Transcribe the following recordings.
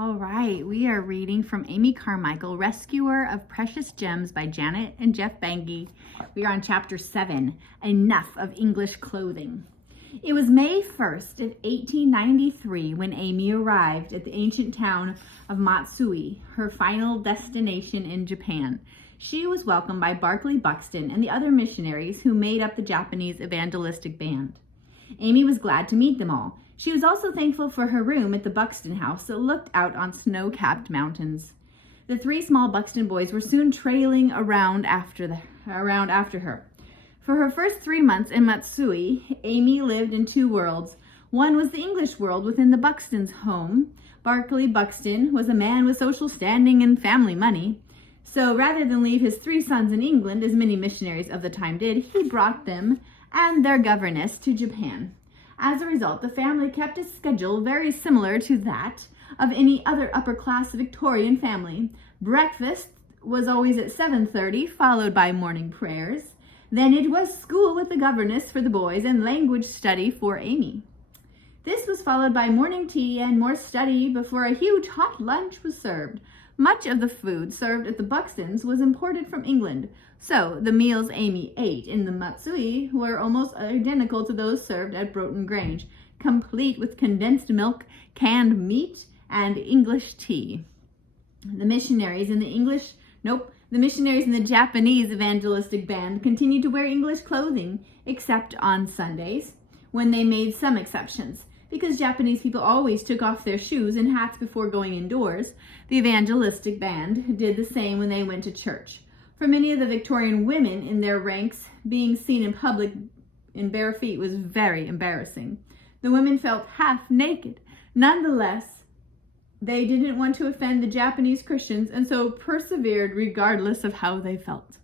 All right, we are reading from Amy Carmichael, Rescuer of Precious Gems by Janet and Geoff Benge. We are on chapter 7, Enough of English Clothing. It was May 1st of 1893 when Amy arrived at the ancient town of Matsui, her final destination in Japan. She was welcomed by Barclay Buxton and the other missionaries who made up the Japanese evangelistic band. Amy was glad to meet them all. She was also thankful for her room at the Buxton house that looked out on snow-capped mountains. The three small Buxton boys were soon trailing around after her. For her first 3 months in Matsui, Amy lived in two worlds. One was the English world within the Buxton's home. Barclay Buxton was a man with social standing and family money. So rather than leave his 3 sons in England, as many missionaries of the time did, he brought them and their governess to Japan. As a result, the family kept a schedule very similar to that of any other upper-class Victorian family. Breakfast was always at 7:30, followed by morning prayers. Then it was school with the governess for the boys and language study for Amy. This was followed by morning tea and more study before a huge hot lunch was served. Much of the food served at the Buxtons was imported from England, so the meals Amy ate in the Matsui were almost identical to those served at Broughton Grange, complete with condensed milk, canned meat, and English tea. The missionaries in the Japanese evangelistic band continued to wear English clothing, except on Sundays, when they made some exceptions. Because Japanese people always took off their shoes and hats before going indoors, the evangelistic band did the same when they went to church. For many of the Victorian women in their ranks, being seen in public in bare feet was very embarrassing. The women felt half naked. Nonetheless, they didn't want to offend the Japanese Christians and so persevered regardless of how they felt.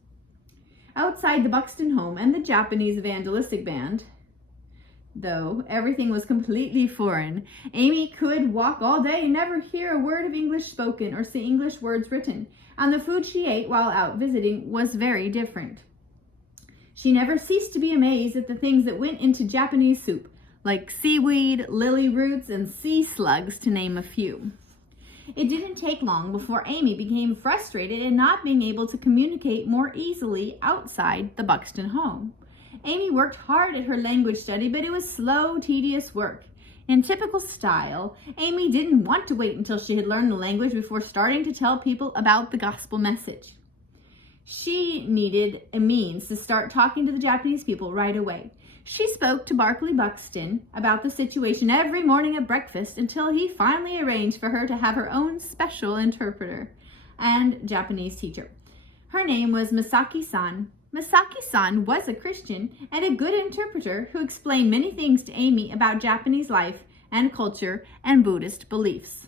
Outside the Buxton home and the Japanese evangelistic band, though everything was completely foreign, Amy could walk all day and never hear a word of English spoken or see English words written, and the food she ate while out visiting was very different. She never ceased to be amazed at the things that went into Japanese soup, like seaweed, lily roots, and sea slugs, to name a few. It didn't take long before Amy became frustrated at not being able to communicate more easily outside the Buxton home. Amy worked hard at her language study, but it was slow, tedious work. In typical style, Amy didn't want to wait until she had learned the language before starting to tell people about the gospel message. She needed a means to start talking to the Japanese people right away. She spoke to Barclay Buxton about the situation every morning at breakfast until he finally arranged for her to have her own special interpreter and Japanese teacher. Her name was Misaki-san. Misaki-san was a Christian and a good interpreter who explained many things to Amy about Japanese life and culture and Buddhist beliefs.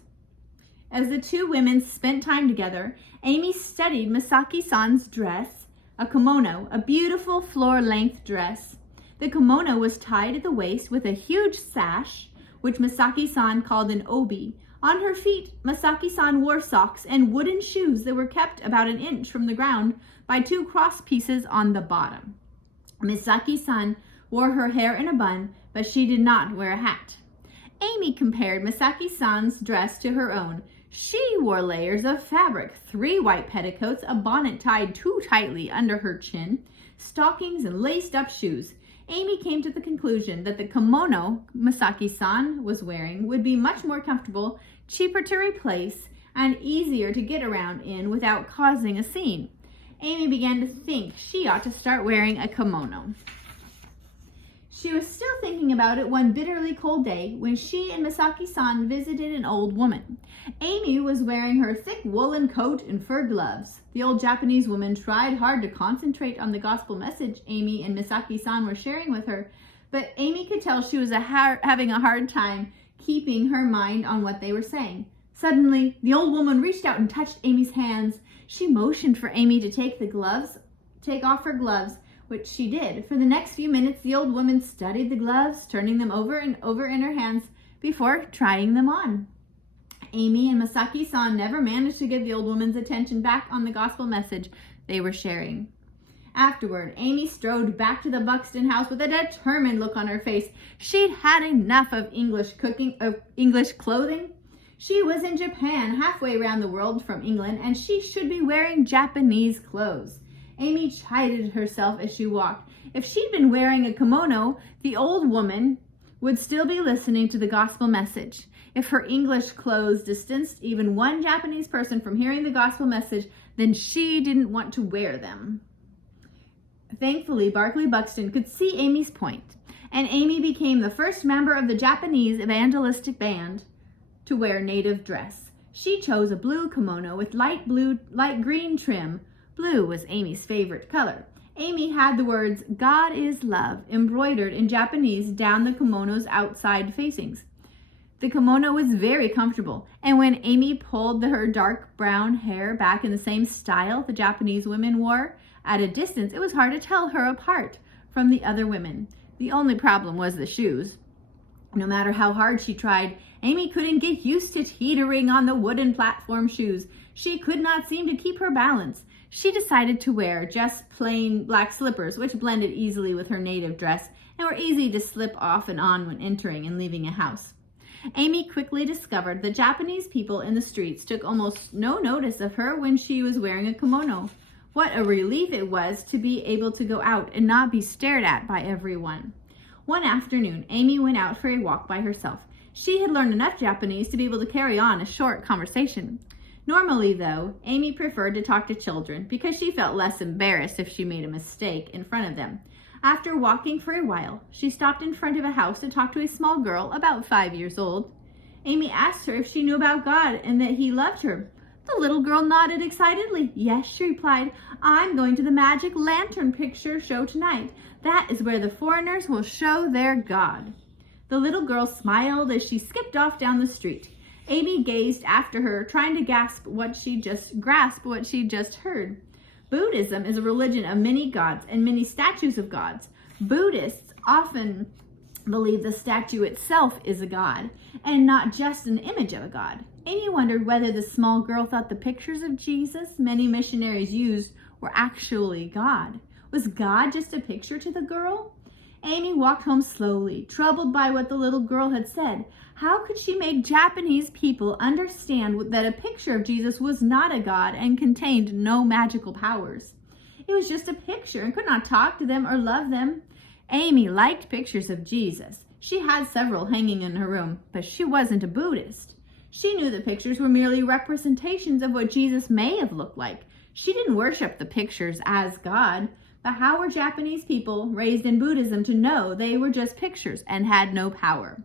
As the two women spent time together, Amy studied Misaki-san's dress, a kimono, a beautiful floor-length dress. The kimono was tied at the waist with a huge sash, which Misaki-san called an obi. On her feet, Misaki-san wore socks and wooden shoes that were kept about an inch from the ground by 2 cross pieces on the bottom. Misaki-san wore her hair in a bun, but she did not wear a hat. Amy compared Misaki-san's dress to her own. She wore layers of fabric, 3 white petticoats, a bonnet tied too tightly under her chin, stockings, and laced-up shoes. Amy came to the conclusion that the kimono Misaki-san was wearing would be much more comfortable, cheaper to replace, and easier to get around in without causing a scene. Amy began to think she ought to start wearing a kimono. She was still thinking about it one bitterly cold day when she and Misaki-san visited an old woman. Amy was wearing her thick woolen coat and fur gloves. The old Japanese woman tried hard to concentrate on the gospel message Amy and Misaki-san were sharing with her, but Amy could tell she was having a hard time keeping her mind on what they were saying. Suddenly, the old woman reached out and touched Amy's hands. She motioned for Amy to take off her gloves, which she did. For the next few minutes, the old woman studied the gloves, turning them over and over in her hands before trying them on. Amy and Misaki-san never managed to get the old woman's attention back on the gospel message they were sharing. Afterward, Amy strode back to the Buxton house with a determined look on her face. She'd had enough of English clothing. She was in Japan, halfway around the world from England, and she should be wearing Japanese clothes. Amy chided herself as she walked. If she'd been wearing a kimono, the old woman would still be listening to the gospel message. If her English clothes distanced even one Japanese person from hearing the gospel message, then she didn't want to wear them. Thankfully, Barclay Buxton could see Amy's point, and Amy became the first member of the Japanese evangelistic band to wear native dress. She chose a blue kimono with light green trim. Blue was Amy's favorite color. Amy had the words, "God is love," embroidered in Japanese down the kimono's outside facings. The kimono was very comfortable, and when Amy pulled her dark brown hair back in the same style the Japanese women wore, at a distance it was hard to tell her apart from the other women. The only problem was the shoes. No matter how hard she tried, Amy couldn't get used to teetering on the wooden platform shoes. She could not seem to keep her balance. She decided to wear just plain black slippers, which blended easily with her native dress and were easy to slip off and on when entering and leaving a house. Amy quickly discovered the Japanese people in the streets took almost no notice of her when she was wearing a kimono. What a relief it was to be able to go out and not be stared at by everyone. One afternoon, Amy went out for a walk by herself. She had learned enough Japanese to be able to carry on a short conversation. Normally, though, Amy preferred to talk to children because she felt less embarrassed if she made a mistake in front of them. After walking for a while, she stopped in front of a house to talk to a small girl about 5 years old. Amy asked her if she knew about God and that he loved her. The little girl nodded excitedly. "Yes," she replied. "I'm going to the Magic Lantern picture show tonight. That is where the foreigners will show their God." The little girl smiled as she skipped off down the street. Amy gazed after her, trying to grasp what she just heard. Buddhism is a religion of many gods and many statues of gods. Buddhists often believe the statue itself is a god and not just an image of a god. Amy wondered whether the small girl thought the pictures of Jesus many missionaries used were actually God. Was God just a picture to the girl? Amy walked home slowly, troubled by what the little girl had said. How could she make Japanese people understand that a picture of Jesus was not a god and contained no magical powers? It was just a picture and could not talk to them or love them. Amy liked pictures of Jesus. She had several hanging in her room, but she wasn't a Buddhist. She knew the pictures were merely representations of what Jesus may have looked like. She didn't worship the pictures as God. But how were Japanese people raised in Buddhism to know they were just pictures and had no power?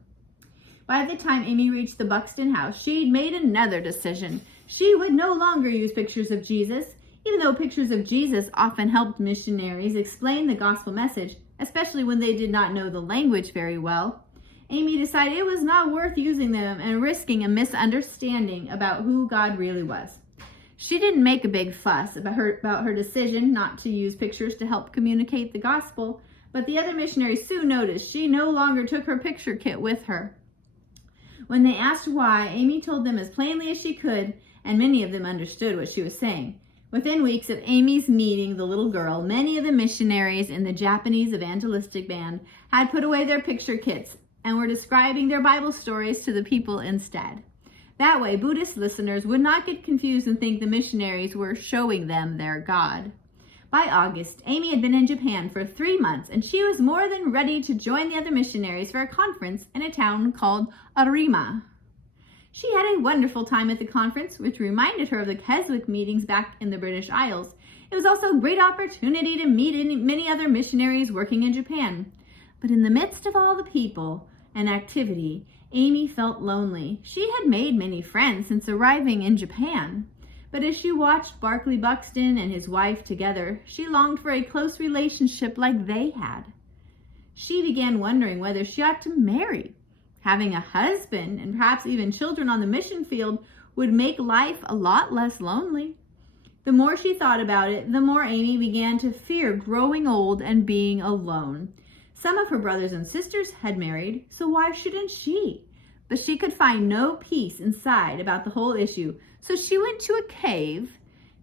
By the time Amy reached the Buxton house, she'd made another decision. She would no longer use pictures of Jesus. Even though pictures of Jesus often helped missionaries explain the gospel message, especially when they did not know the language very well, Amy decided it was not worth using them and risking a misunderstanding about who God really was. She didn't make a big fuss about her decision not to use pictures to help communicate the gospel, but the other missionaries soon noticed she no longer took her picture kit with her. When they asked why, Amy told them as plainly as she could, and many of them understood what she was saying. Within weeks of Amy's meeting the little girl, many of the missionaries in the Japanese evangelistic band had put away their picture kits and were describing their Bible stories to the people instead. That way, Buddhist listeners would not get confused and think the missionaries were showing them their God. By August, Amy had been in Japan for 3 months, and she was more than ready to join the other missionaries for a conference in a town called Arima. She had a wonderful time at the conference, which reminded her of the Keswick meetings back in the British Isles. It was also a great opportunity to meet many other missionaries working in Japan. But in the midst of all the people and activity, Amy felt lonely. She had made many friends since arriving in Japan, but as she watched Barclay Buxton and his wife together, she longed for a close relationship like they had. She began wondering whether she ought to marry. Having a husband and perhaps even children on the mission field would make life a lot less lonely. The more she thought about it, the more Amy began to fear growing old and being alone. Some of her brothers and sisters had married, so why shouldn't she? But she could find no peace inside about the whole issue, so she went to a cave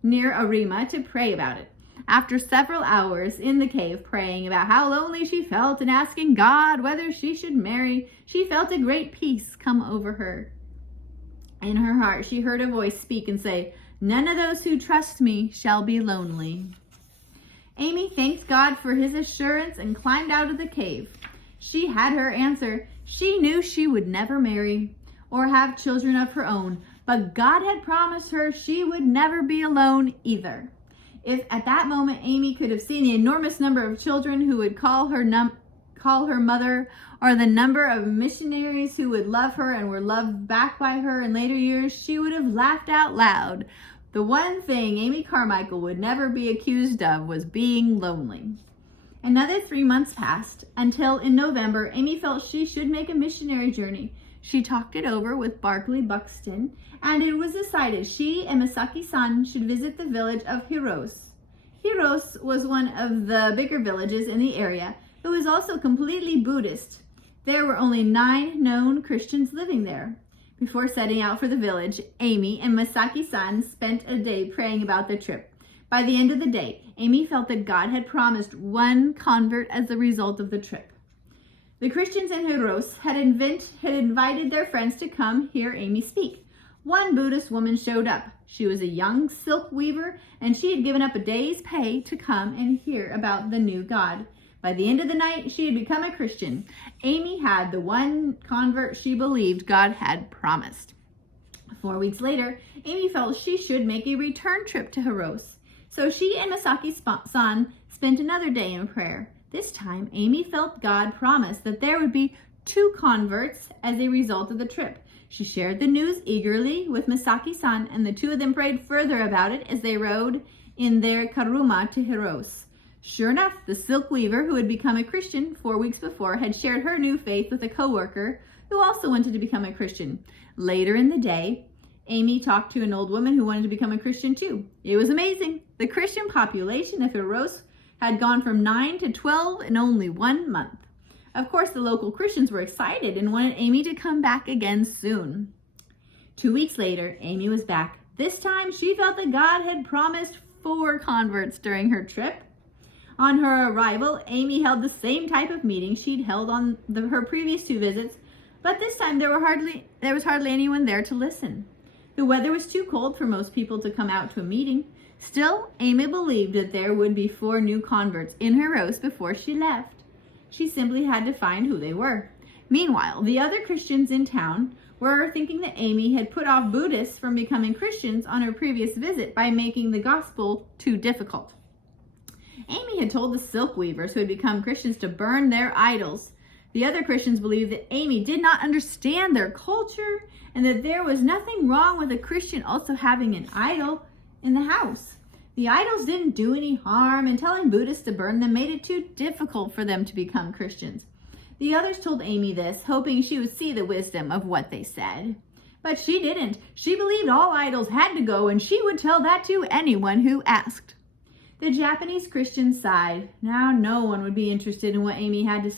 near Arima to pray about it. After several hours in the cave praying about how lonely she felt and asking God whether she should marry, she felt a great peace come over her. In her heart, she heard a voice speak and say, "None of those who trust me shall be lonely." Amy thanked God for his assurance and climbed out of the cave. She had her answer. She knew she would never marry or have children of her own, but God had promised her she would never be alone either. If at that moment Amy could have seen the enormous number of children who would call her mother, or the number of missionaries who would love her and were loved back by her in later years, she would have laughed out loud. The one thing Amy Carmichael would never be accused of was being lonely. Another 3 months passed until in November, Amy felt she should make a missionary journey. She talked it over with Barclay Buxton, and it was decided she and Misaki-san should visit the village of Hiros. Hiros was one of the bigger villages in the area. It was also completely Buddhist. There were only 9 known Christians living there. Before setting out for the village, Amy and Misaki-san spent a day praying about the trip. By the end of the day, Amy felt that God had promised 1 convert as a result of the trip. The Christians in Hiros had invited their friends to come hear Amy speak. One Buddhist woman showed up. She was a young silk weaver, and she had given up a day's pay to come and hear about the new God. By the end of the night, she had become a Christian. Amy had the 1 convert she believed God had promised. 4 weeks later, Amy felt she should make a return trip to Hiros. So she and Misaki-san spent another day in prayer. This time, Amy felt God promised that there would be 2 converts as a result of the trip. She shared the news eagerly with Misaki-san, and the 2 of them prayed further about it as they rode in their karuma to Hiros. Sure enough, the silk weaver who had become a Christian 4 weeks before had shared her new faith with a coworker who also wanted to become a Christian. Later in the day, Amy talked to an old woman who wanted to become a Christian too. It was amazing. The Christian population of Hiros had gone from 9 to 12 in only 1 month. Of course, the local Christians were excited and wanted Amy to come back again soon. 2 weeks later, Amy was back. This time, she felt that God had promised 4 converts during her trip. On her arrival, Amy held the same type of meeting she'd held on her previous 2 visits, but this time there was hardly anyone there to listen. The weather was too cold for most people to come out to a meeting. Still, Amy believed that there would be 4 new converts in Hiros before she left. She simply had to find who they were. Meanwhile, the other Christians in town were thinking that Amy had put off Buddhists from becoming Christians on her previous visit by making the gospel too difficult. Amy had told the silk weavers who had become Christians to burn their idols. The other Christians believed that Amy did not understand their culture and that there was nothing wrong with a Christian also having an idol in the house. The idols didn't do any harm, and telling Buddhists to burn them made it too difficult for them to become Christians. The others told Amy this, hoping she would see the wisdom of what they said. But she didn't. She believed all idols had to go, and she would tell that to anyone who asked. The Japanese Christians sighed. Now no one would be interested in what Amy had to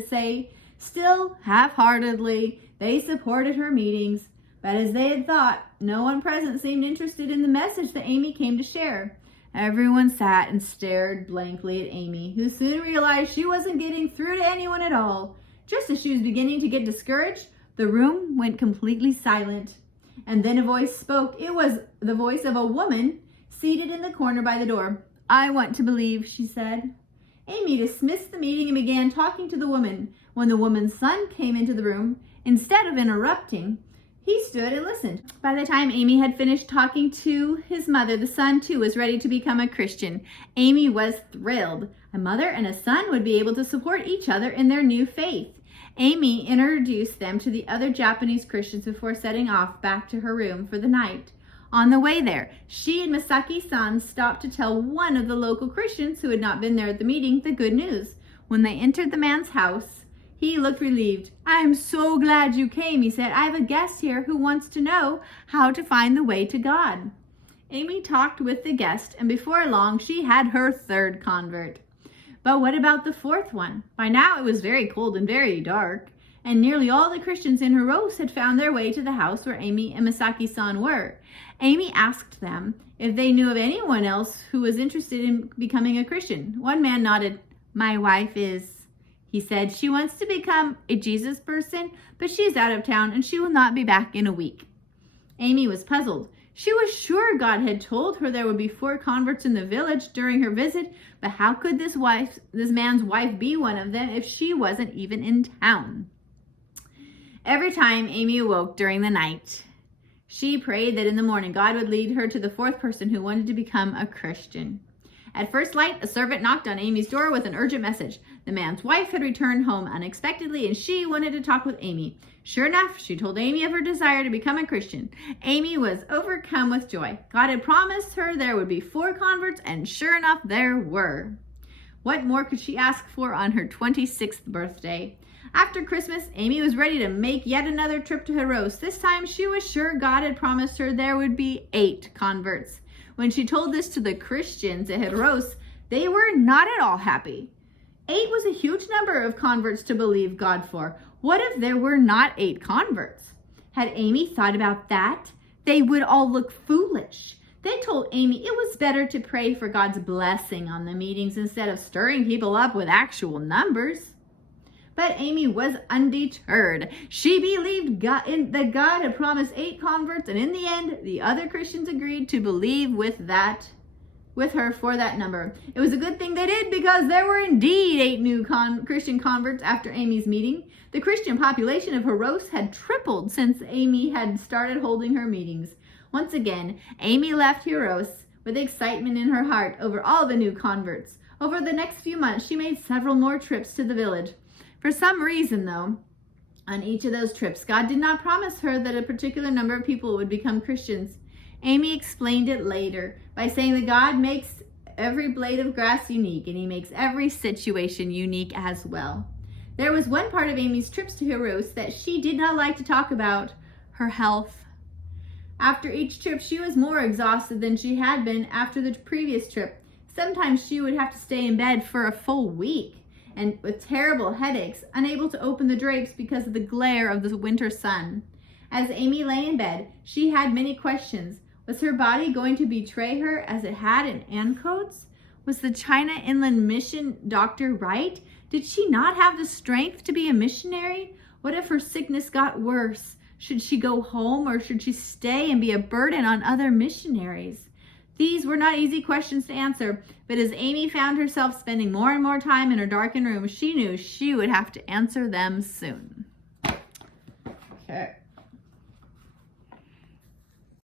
say. Still, half-heartedly, they supported her meetings. But as they had thought, no one present seemed interested in the message that Amy came to share. Everyone sat and stared blankly at Amy, who soon realized she wasn't getting through to anyone at all. Just as she was beginning to get discouraged, the room went completely silent. And then a voice spoke. It was the voice of a woman seated in the corner by the door. "I want to believe," she said. Amy dismissed the meeting and began talking to the woman. When the woman's son came into the room, instead of interrupting, he stood and listened. By the time Amy had finished talking to his mother, the son too was ready to become a Christian. Amy was thrilled. A mother and a son would be able to support each other in their new faith. Amy introduced them to the other Japanese Christians before setting off back to her room for the night. On the way there, she and Misaki-san stopped to tell one of the local Christians who had not been there at the meeting the good news. When they entered the man's house, he looked relieved. "I'm so glad you came," he said. "I have a guest here who wants to know how to find the way to God." Amy talked with the guest, and before long, she had her 3rd convert. But what about the 4th one? By now, it was very cold and very dark, and nearly all the Christians in Hiros had found their way to the house where Amy and Misaki-san were. Amy asked them if they knew of anyone else who was interested in becoming a Christian. One man nodded. "My wife is." He said she wants to become a Jesus person, but she's out of town and she will not be back in a week. Amy was puzzled. She was sure God had told her there would be 4 converts in the village during her visit, but how could this man's wife be one of them if she wasn't even in town? Every time Amy awoke during the night, she prayed that in the morning God would lead her to the 4th person who wanted to become a Christian. At first light, a servant knocked on Amy's door with an urgent message. The man's wife had returned home unexpectedly and she wanted to talk with Amy. Sure enough, she told Amy of her desire to become a Christian. Amy was overcome with joy. God had promised her there would be 4 converts, and sure enough, there were. What more could she ask for on her 26th birthday? After Christmas, Amy was ready to make yet another trip to Heros. This time, she was sure God had promised her there would be 8 converts. When she told this to the Christians at Heros, they were not at all happy. 8 was a huge number of converts to believe God for. What if there were not 8 converts? Had Amy thought about that? They would all look foolish. They told Amy it was better to pray for God's blessing on the meetings instead of stirring people up with actual numbers. But Amy was undeterred. She believed that God had promised 8 converts, and in the end, the other Christians agreed to believe with her for that number. It was a good thing they did, because there were indeed 8 new Christian converts after Amy's meeting. The Christian population of Heros had tripled since Amy had started holding her meetings. Once again, Amy left Heros with excitement in her heart over all the new converts. Over the next few months, she made several more trips to the village. For some reason, though, on each of those trips, God did not promise her that a particular number of people would become Christians. Amy explained it later by saying that God makes every blade of grass unique, and he makes every situation unique as well. There was one part of Amy's trips to Heros that she did not like to talk about: her health. After each trip, she was more exhausted than she had been after the previous trip. Sometimes she would have to stay in bed for a full week, and with terrible headaches, unable to open the drapes because of the glare of the winter sun. As Amy lay in bed, she had many questions. Was her body going to betray her as it had in Ancoats? Was the China Inland Mission doctor right? Did she not have the strength to be a missionary? What if her sickness got worse? Should she go home, or should she stay and be a burden on other missionaries? These were not easy questions to answer, but as Amy found herself spending more and more time in her darkened room, she knew she would have to answer them soon. Okay.